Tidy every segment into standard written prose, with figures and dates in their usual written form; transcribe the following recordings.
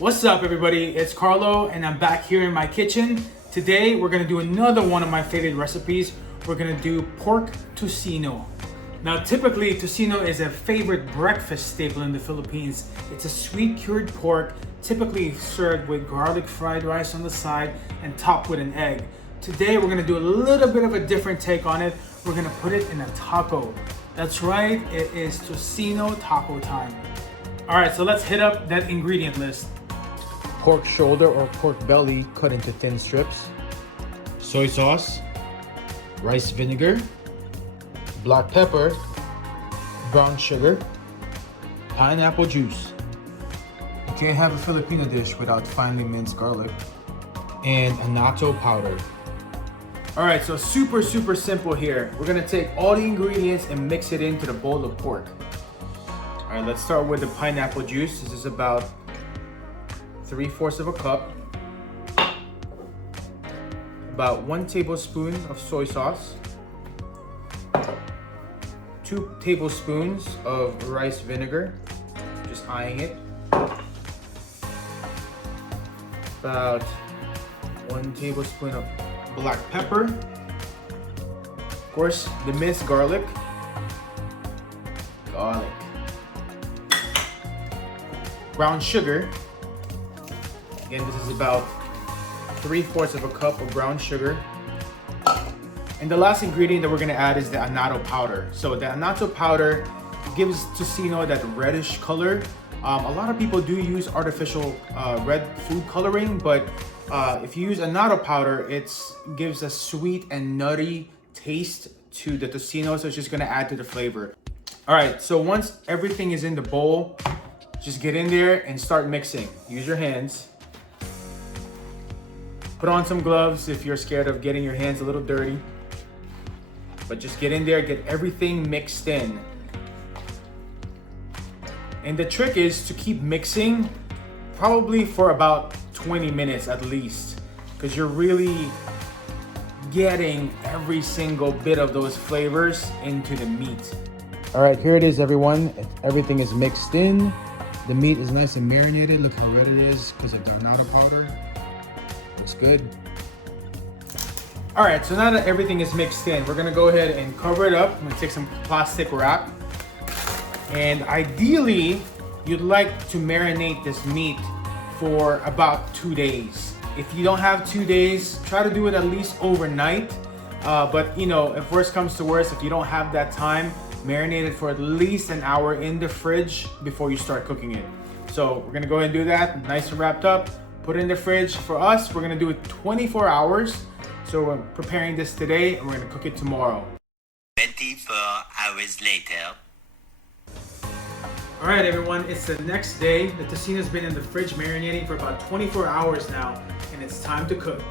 What's up, everybody? It's Karlo and I'm back here in my kitchen. Today we're gonna do another one of my favorite recipes. We're gonna do pork tocino. Now typically tocino is a favorite breakfast staple in the Philippines. It's a sweet cured pork, typically served with garlic fried rice on the side and topped with an egg. Today we're gonna do a little bit of a different take on it. We're gonna put it in a taco. That's right, it is tocino taco time. All right, so let's hit up that ingredient list. Pork shoulder or pork belly cut into thin strips, soy sauce, rice vinegar, black pepper, brown sugar, pineapple juice. You can't have a Filipino dish without finely minced garlic, and annatto powder. All right, so super simple here. We're gonna take all the ingredients and mix it into the bowl of pork. All right, let's start with the pineapple juice. This is about 3/4 of a cup. About 1 tablespoon of soy sauce. 2 tablespoons of rice vinegar, just eyeing it. About 1 tablespoon of black pepper. Of course, the minced garlic. Brown sugar. Again, this is about 3/4 of a cup of brown sugar. And the last ingredient that we're gonna add is the annatto powder. So the annatto powder gives tocino that reddish color. A lot of people do use artificial red food coloring, but if you use annatto powder, it gives a sweet and nutty taste to the tocino, so it's just gonna add to the flavor. All right, so once everything is in the bowl, just get in there and start mixing. Use your hands. Put on some gloves if you're scared of getting your hands a little dirty. But just get in there, get everything mixed in. And the trick is to keep mixing probably for about 20 minutes at least, because you're really getting every single bit of those flavors into the meat. All right, here it is, everyone. Everything is mixed in. The meat is nice and marinated. Look how red it is because of the annatto powder. Looks good. All right, so now that everything is mixed in, we're gonna go ahead and cover it up. I'm gonna take some plastic wrap. And ideally, you'd like to marinate this meat for about 2 days. If you don't have 2 days, try to do it at least overnight. But you know, if worse comes to worse, if you don't have that time, marinate it for at least an hour in the fridge before you start cooking it. So we're gonna go ahead and do that, nice and wrapped up. Put it in the fridge. For us, we're gonna do it 24 hours. So we're preparing this today and we're gonna cook it tomorrow. 24 hours later. All right, everyone, it's the next day. The tocino's been in the fridge marinating for about 24 hours now, and it's time to cook.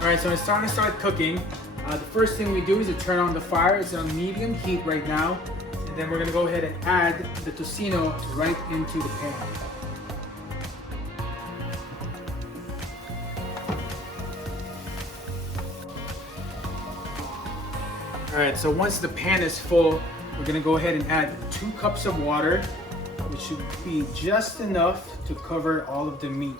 All right, so it's time to start cooking. The first thing we do is to turn on the fire. It's on medium heat right now. And then we're gonna go ahead and add the tocino right into the pan. All right, so once the pan is full, we're gonna go ahead and add 2 cups of water, which should be just enough to cover all of the meat.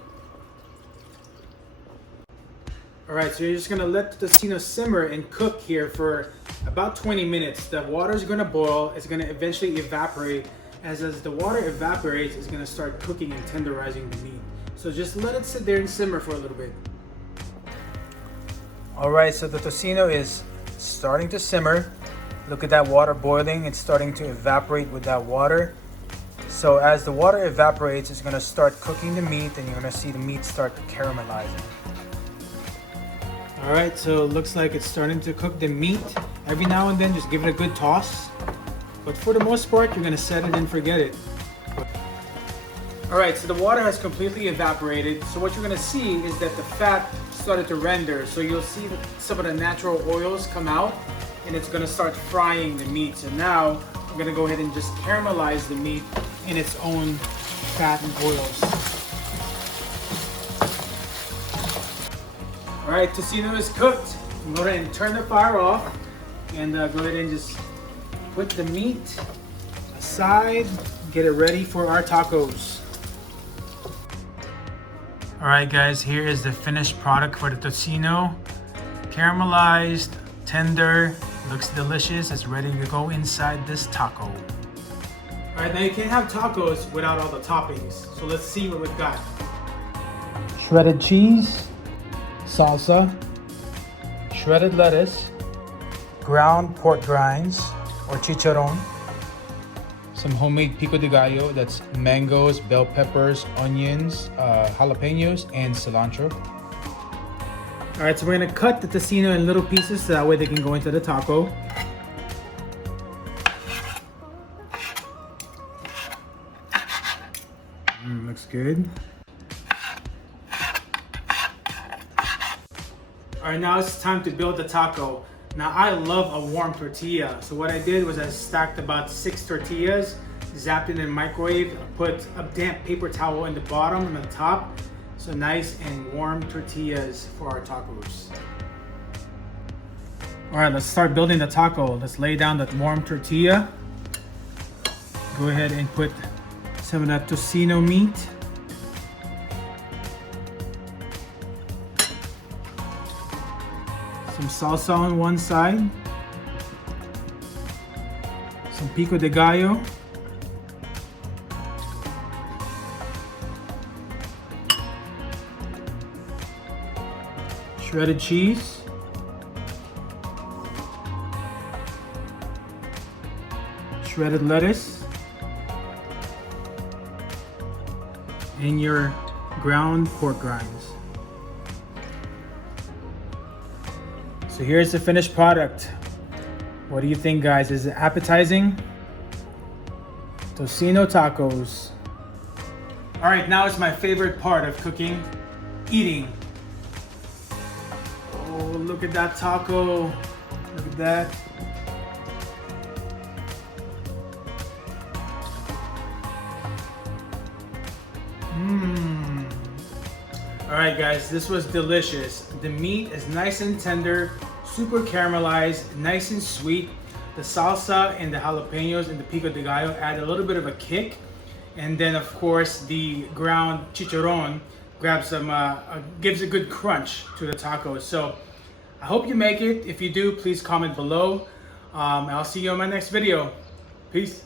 All right, so you're just gonna let the tocino simmer and cook here for about 20 minutes. The water is gonna boil, it's gonna eventually evaporate. As the water evaporates, it's gonna start cooking and tenderizing the meat. So just let it sit there and simmer for a little bit. All right, so the tocino is starting to simmer. Look at that water boiling. It's starting to evaporate with that water. So as the water evaporates, it's gonna start cooking the meat and you're gonna see the meat start caramelizing. All right, so it looks like it's starting to cook the meat. Every now and then, just give it a good toss. But for the most part, you're gonna set it and forget it. All right, so the water has completely evaporated. So what you're gonna see is that the fat started to render. So you'll see that some of the natural oils come out and it's gonna start frying the meat. So now I'm gonna go ahead and just caramelize the meat in its own fat and oils. All right, tocino is cooked. Go ahead and turn the fire off and go ahead and just put the meat aside, get it ready for our tacos. All right, guys, here is the finished product for the tocino. Caramelized, tender, looks delicious. It's ready to go inside this taco. All right, now you can't have tacos without all the toppings. So let's see what we've got. Shredded cheese, salsa, shredded lettuce, ground pork grinds or chicharron, some homemade pico de gallo, that's mangoes, bell peppers, onions, jalapenos, and cilantro. All right, so we're gonna cut the tocino in little pieces so that way they can go into the taco. Looks good. All right, now it's time to build the taco. Now I love a warm tortilla. So what I did was I stacked about 6 tortillas, zapped it in the microwave, put a damp paper towel in the bottom and the top. So nice and warm tortillas for our tacos. All right, let's start building the taco. Let's lay down that warm tortilla. Go ahead and put some of that tocino meat. Some salsa on one side. Some pico de gallo. Shredded cheese. Shredded lettuce. And your ground pork grinds. So here's the finished product. What do you think, guys? Is it appetizing? Tocino tacos. All right, now it's my favorite part of cooking, eating. Oh, look at that taco. Look at that. All right, guys, this was delicious. The meat is nice and tender, super caramelized, nice and sweet. The salsa and the jalapenos and the pico de gallo add a little bit of a kick. And then, of course, the ground chicharron grabs some, gives a good crunch to the tacos. So I hope you make it. If you do, please comment below. I'll see you on my next video. Peace.